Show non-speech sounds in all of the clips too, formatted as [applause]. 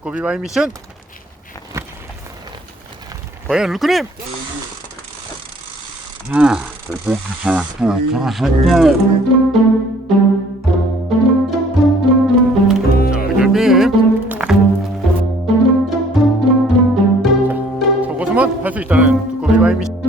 두꺼비 바이 미션. 과연 루크님? 아버지 잘 들으셨고요. 자 결님 자 저곳에만 할 수 있다는 두꺼비 바이 미션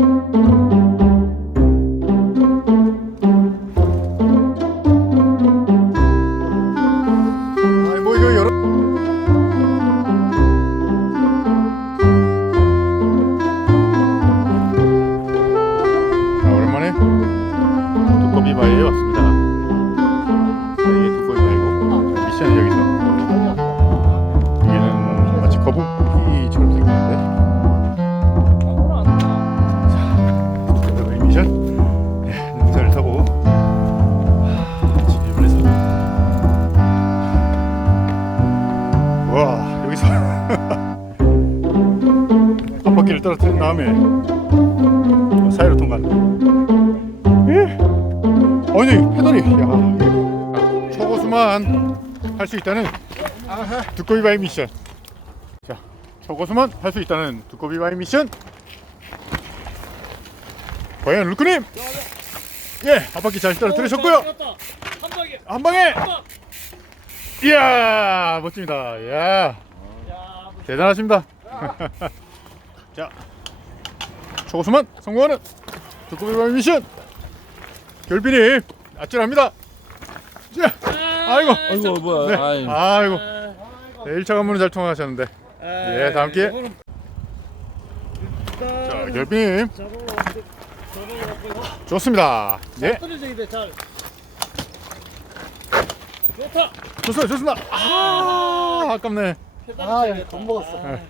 와 여기서 앞바퀴를 떨어뜨린 다음에 사이로 통과하는 예? 아니 페달이 야 초고수만 할 수 있다는 두꺼비 바이 미션 자 초고수만 할 수 있다는 두꺼비 바이 미션 과연 루크님 예 앞바퀴 잘 떨어뜨리셨고요 한 방에. 한 방에 이야 멋집니다. 이야. 야, 대단하십니다. [laughs] 자 초고수만 성공하는 두꺼비 바이 미션. 결빈이 아찔합니다. 자 아이고. 아이고 뭐야? 네. 아이. 아이고. 네, 1차 관문은 잘 통하셨는데. 예, 다음 기회. 자 결빈. 좋습니다. 예. 떨어져야 돼, 잘. 좋다. 좋습니다 좋습니다 아 아깝네 아, 야, 돈 먹었어. 네.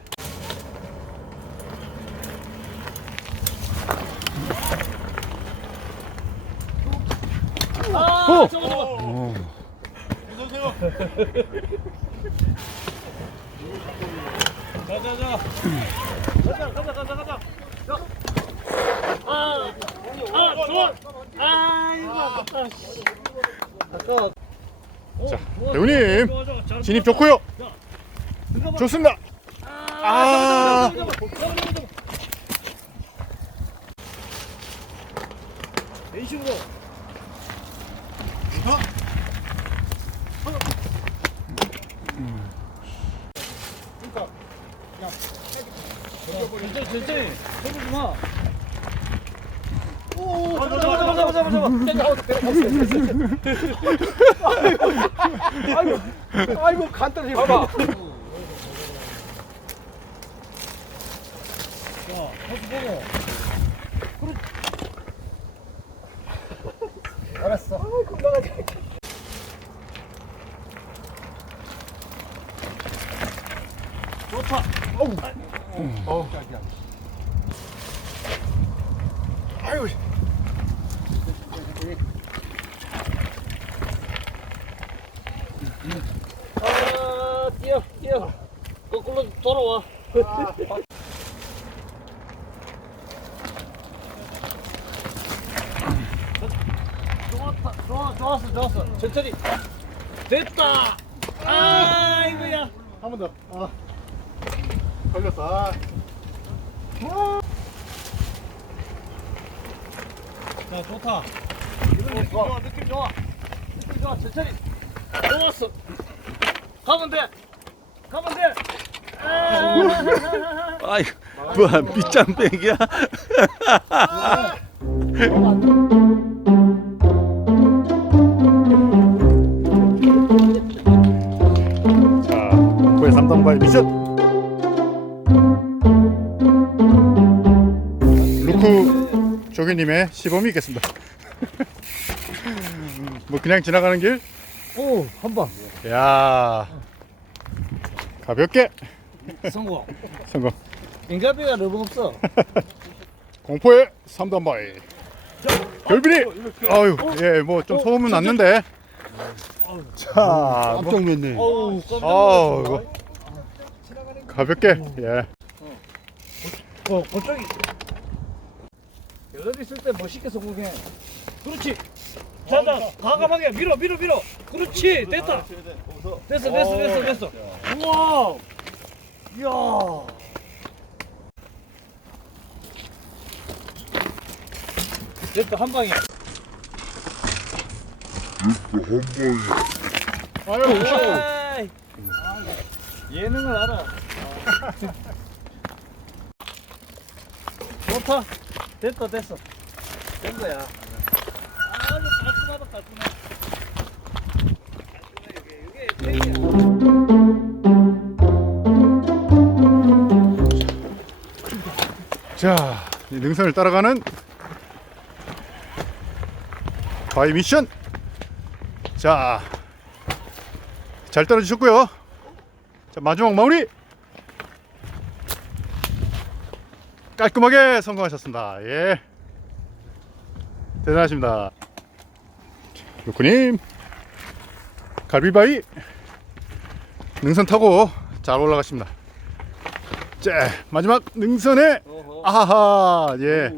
아, 어. 저거 저거. 어. 자, 자, 자. 가자, 가자, 가자, 가자. 자. 아, 아, 좋아. 아, 이거 아깝다. 씨. 아까워. 배우님, 진입. 좋고요. 좋습니다 아. 잡아, 잡아. 왼식으로. 천천히, 천천히. 해보지 마. 오, 잡아, 잡아, 잡아, 잡아. 아이고 간단히 봐봐. 자, 다시 보고. 알았어. 금방 하자. 좋다. 어우. 아유. 아, 뛰어, 뛰어. 거꾸로 돌아와. 좋았어, 좋았어. 천천히. 됐다. 아이고야. 한 번 더. 아. 걸렸어. 아. 자, 좋다. 느낌 좋아, 느낌 좋아. 느낌 좋아, 천천히. 좋았어. 가면 돼. 가면 돼. 아, 아이 뭐야 밑장빼기야 공포의 3단 바이 미션 루크 조교님의 시범이 있겠습니다 뭐 그냥 지나가는 길 오, 한 번. 야 가볍게 성공. 성공 인가비가 너무 없어. [laughs] 공포의 3단 바이 결빈이 아유 예 뭐 좀 소음은 났는데 자 뭐, 깜짝 놀랐네. 어우, 깜짝 아우 놀랐어. 이거 가볍게 예 어, 그쪽이. 여자들 있을 때 멋있게 성공해. 그렇지. 자, 자, 과감하게 밀어, 밀어, 밀어. 그렇지, 됐다. 됐어, 됐어, 됐어, 됐어. 우와. 이야. 됐다 한 방이야. 아유, 에이. 예능을 알아. 좋다. 됐다 됐어. 된 거야. 아주 깔끔하다 깔끔하다. 이게 이게 땡이야. 자, 이 능선을 따라가는 바이 미션. 자, 잘 떨어지셨고요. 자, 마지막 마무리. 깔끔하게 성공하셨습니다. 예. 대단하십니다. 루크님, 갈비바위 능선 타고 잘 올라가십니다. 자, 마지막 능선에. 아하, 예.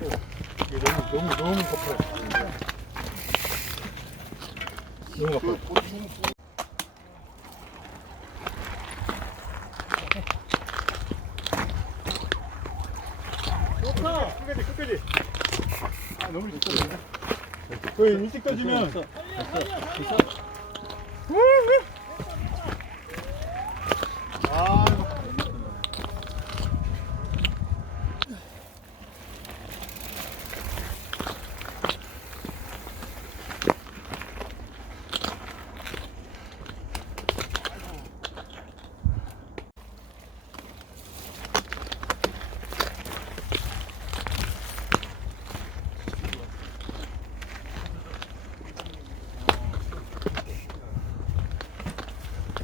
너무 너무 커요. 너무 아파요. 좋다. 끝까지 끝까지. 아 너무 좋다. 그 일찍 떠지면 아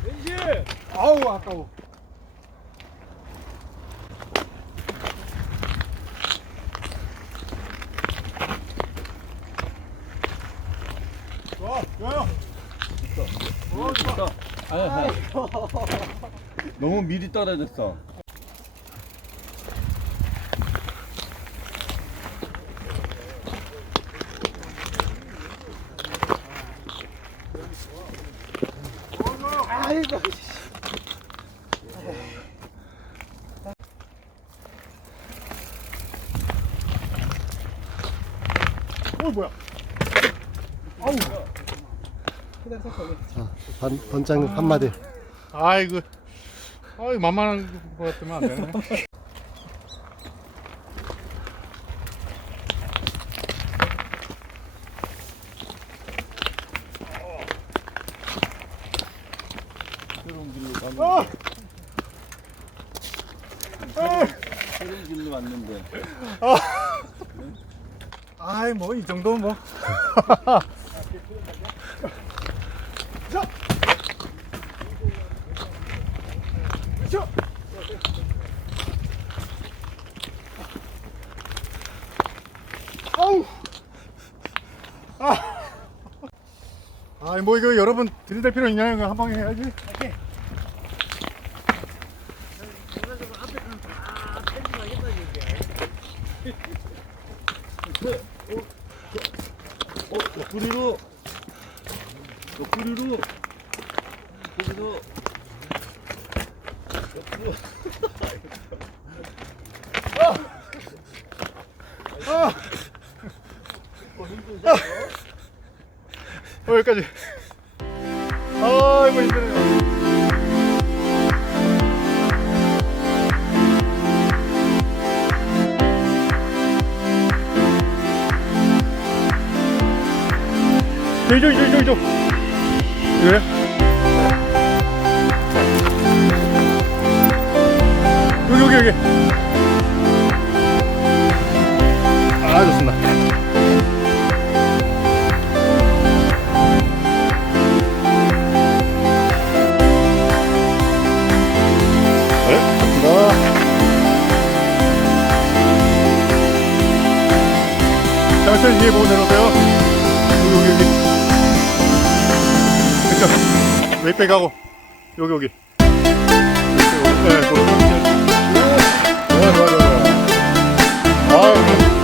왠지 아우 아까워. 좋아, 좋아요. 너무 미리 떨어졌어. 어 뭐야? 번, 번장 한마디. 아이고, 아이 만만한 것 같으면 안 되네. 새로운 길로 가는 아! 새로운 길로 왔는데. 아 이 뭐 이 정도면 뭐. 자. 자. 아우. 아. 아이 뭐 이거 여러분 들이댈 필요 있냐 이거 한 방에 해야지. 어, 옆구리로. 옆구리로. 거기서. 아. 어, 여기까지. 아이고 힘드네요. 이쪽 이쪽 이쪽 이쪽. 그 여기 여기 아 좋습니다. 네 갑니다. 천천히 뒤에 보고 내려오세요. 여기 여기 여기. 그쵸 왼백하고 여기 여기. 네, 네, 네. Amém.